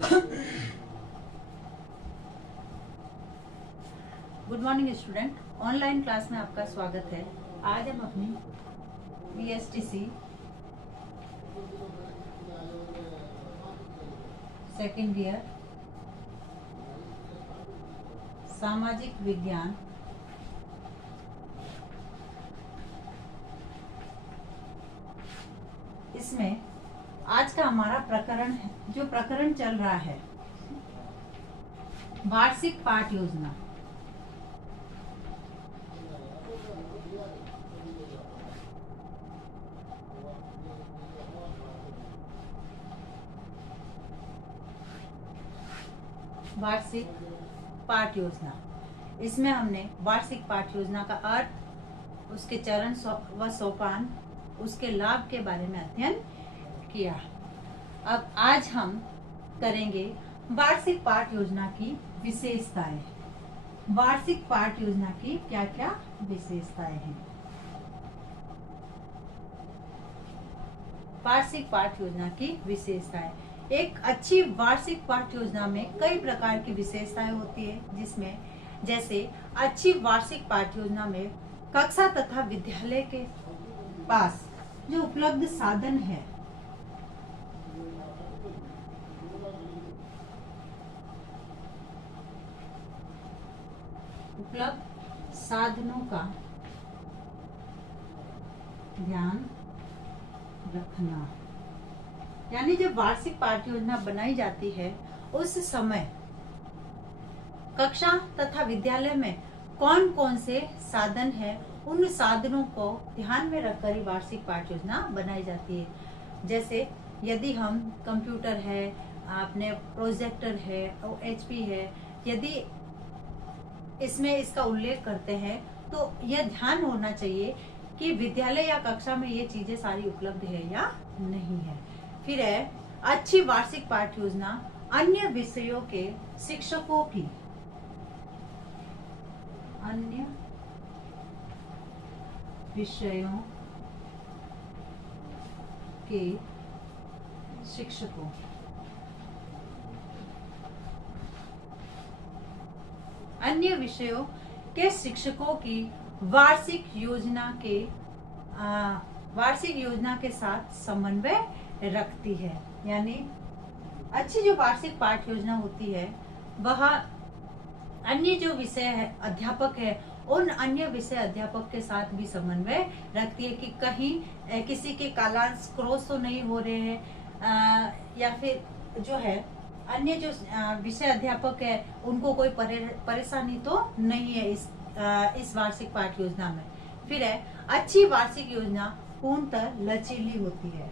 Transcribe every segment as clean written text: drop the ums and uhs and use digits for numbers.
Good morning student, online class में आपका स्वागत है। आज हम अपनी BSTC सेकेंड ईयर सामाजिक विज्ञान इसमें आज का हमारा प्रकरण है, जो प्रकरण चल रहा है वार्षिक पाठ योजना। वार्षिक पाठ योजना, इसमें हमने वार्षिक पाठ योजना का अर्थ, उसके चरण व सोपान, उसके लाभ के बारे में अध्ययन किया। अब आज हम करेंगे वार्षिक पाठ योजना की विशेषताएं। वार्षिक पाठ योजना की क्या क्या विशेषताएं हैं। वार्षिक पाठ योजना की विशेषताएं। एक अच्छी वार्षिक पाठ योजना में कई प्रकार की विशेषताएं होती है, जिसमें जैसे अच्छी वार्षिक पाठ योजना में कक्षा तथा विद्यालय के पास जो उपलब्ध साधन है, उपलब्ध साधनों का ध्यान रखना। यानी जब वार्षिक पाठ योजना बनाई जाती है उस समय कक्षा तथा विद्यालय में कौन कौन से साधन है, उन साधनों को ध्यान में रखकर ही वार्षिक पाठ योजना बनाई जाती है। जैसे यदि हम कंप्यूटर है, आपने प्रोजेक्टर है और HP है, यदि इसमें इसका उल्लेख करते हैं तो यह ध्यान होना चाहिए कि विद्यालय या कक्षा में ये चीजें सारी उपलब्ध है या नहीं है। फिर है अच्छी वार्षिक पाठ योजना अन्य विषयों के शिक्षकों की, अन्य विषयों के शिक्षकों, अन्य विषयों के शिक्षकों की वार्षिक योजना के साथ समन्वय रखती है। यानी अच्छी जो वार्षिक पाठ योजना होती है वह अन्य जो विषय है अध्यापक है, उन अन्य विषय अध्यापक के साथ भी समन्वय रखती है कि कहीं किसी के कालांश क्रॉस तो नहीं हो रहे हैं, या फिर जो है अन्य जो विषय अध्यापक है उनको कोई परेशानी तो नहीं है इस वार्षिक पाठ योजना में। फिर है अच्छी वार्षिक योजना पूर्णतः लचीली होती है।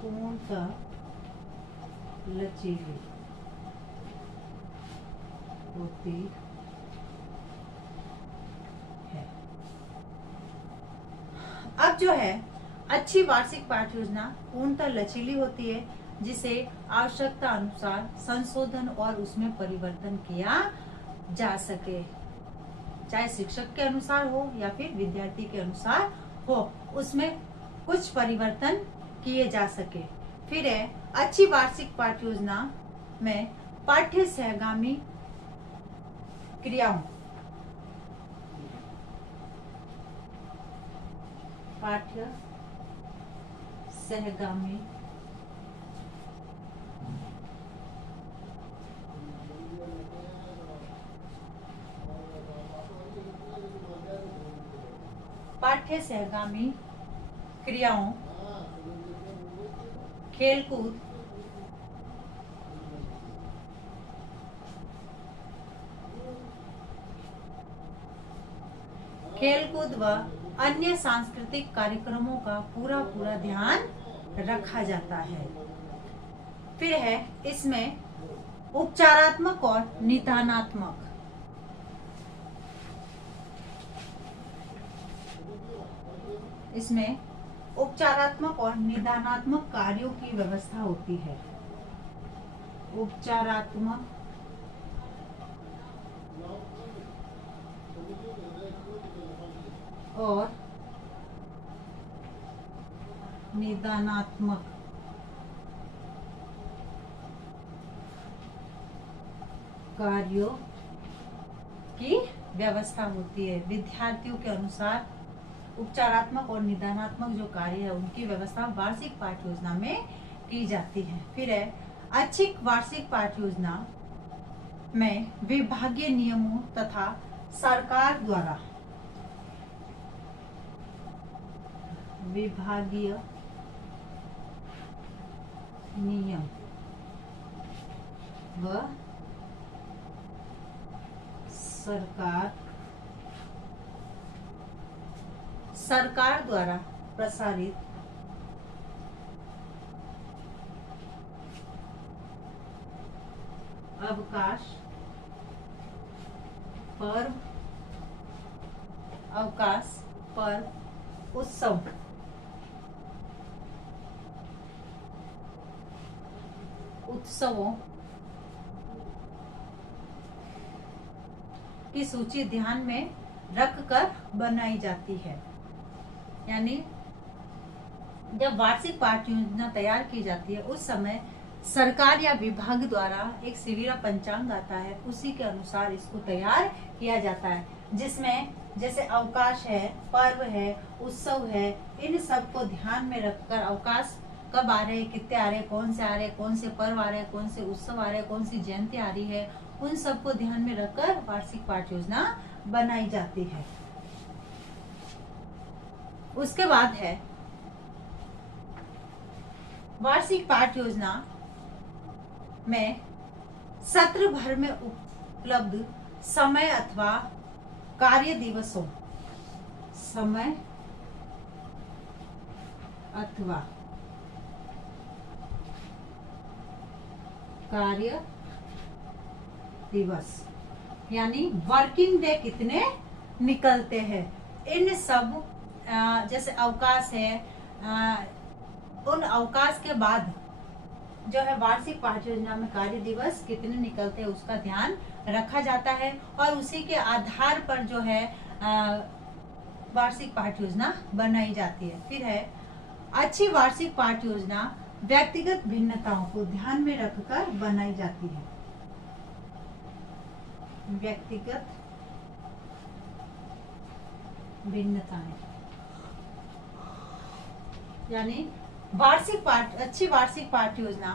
पूर्णतः लचीली होती है। अब जो है अच्छी वार्षिक पाठ योजना पूर्णतः लचीली होती है, जिसे आवश्यकता अनुसार संशोधन और उसमें परिवर्तन किया जा सके, चाहे शिक्षक के अनुसार हो या फिर विद्यार्थी के अनुसार हो, उसमें कुछ परिवर्तन किए जा सके। फिर है अच्छी वार्षिक पाठ योजना में पाठ्य सहगामी क्रियाओं, पाठ्य सहगामी क्रियाओं, खेलकूद, व अन्य सांस्कृतिक कार्यक्रमों का पूरा ध्यान रखा जाता है। फिर है इसमें उपचारात्मक और निदानात्मक, इसमें उपचारात्मक और निदानात्मक कार्यों की व्यवस्था होती है। उपचारात्मक और निदानात्मक कार्यों की व्यवस्था होती है। विद्यार्थियों के अनुसार उपचारात्मक और निदानात्मक जो कार्य है उनकी व्यवस्था वार्षिक पाठ्य योजना में की जाती है। फिर है ऐच्छिक वार्षिक पाठ्य योजना में विभागीय नियमों तथा सरकार द्वारा विभागीय नियम व सरकार द्वारा प्रसारित अवकाश पर्व उत्सवों की सूची ध्यान में रखकर बनाई जाती है। यानी जब वार्षिक पाठ्य योजना तैयार की जाती है उस समय सरकार या विभाग द्वारा एक शिविरा पंचांग आता है, उसी के अनुसार इसको तैयार किया जाता है, जिसमें जैसे अवकाश है, पर्व है, उत्सव है, इन सब को ध्यान में रखकर अवकाश कब आ रहे, कितने आ रहे, कौन से आ रहे, कौन से पर्व आ रहे, कौन से उत्सव आ रहे, कौन सी जयंती आ रही है, उन सबको ध्यान में रखकर वार्षिक पाठ्य योजना बनाई जाती है। उसके बाद है वार्षिक पाठ्य योजना में सत्र भर में उपलब्ध समय अथवा कार्य दिवसों कार्य दिवस यानी वर्किंग डे कितने निकलते हैं, इन सब जैसे अवकाश है, उन अवकाश के बाद जो है वार्षिक पाठ्य योजना में कार्य दिवस कितने निकलते हैं उसका ध्यान रखा जाता है और उसी के आधार पर जो है वार्षिक पाठ्य योजना बनाई जाती है। फिर है अच्छी वार्षिक पाठ्य योजना व्यक्तिगत भिन्नताओं को ध्यान में रखकर बनाई जाती है। व्यक्तिगत भिन्नताएं यानी अच्छी वार्षिक पाठ्य योजना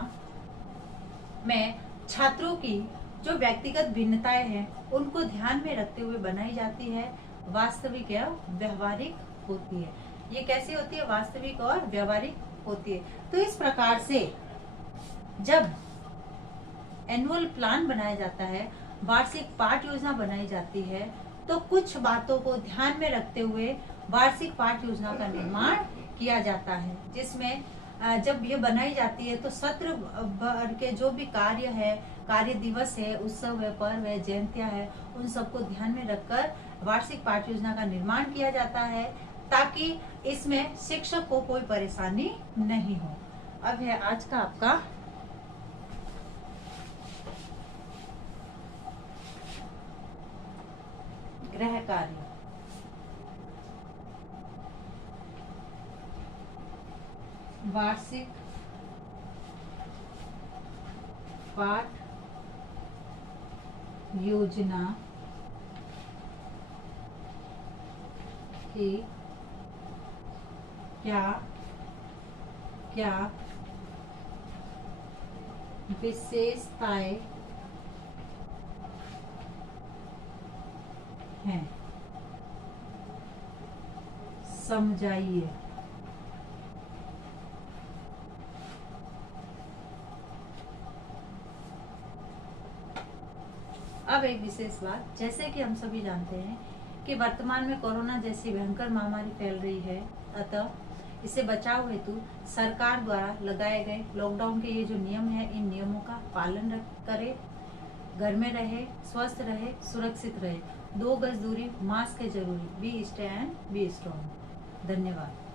में छात्रों की जो व्यक्तिगत भिन्नताएं हैं उनको ध्यान में रखते हुए बनाई जाती है, वास्तविक या व्यवहारिक होती है। ये कैसी होती है? वास्तविक और व्यवहारिक होती है। तो इस प्रकार से जब एनुअल प्लान बनाया जाता है, वार्षिक पाठ्य योजना बनाई जाती है, तो कुछ बातों को ध्यान में रखते हुए वार्षिक पाठ्य योजना का निर्माण किया जाता है, जिसमें जब ये बनाई जाती है तो सत्र भर के जो भी कार्य है, कार्य दिवस है, उत्सव है, पर्व है, जयंतियां है, उन सबको ध्यान में रखकर वार्षिक पाठ्य योजना का निर्माण किया जाता है ताकि इसमें शिक्षक को कोई परेशानी नहीं हो। अब है आज का आपका गृह कार्य। वार्षिक पाठ योजना की क्या विशेषताएं हैं, समझाइए। अब एक विशेष बात, जैसे कि हम सभी जानते हैं कि वर्तमान में कोरोना जैसी भयंकर महामारी फैल रही है, अतः इससे बचाव हेतु सरकार द्वारा लगाए गए लॉकडाउन के ये जो नियम है, इन नियमों का पालन करें, घर में रहे, स्वस्थ रहे, सुरक्षित रहे, 2 गज दूरी, मास्क है जरूरी, be stay and be strong. धन्यवाद।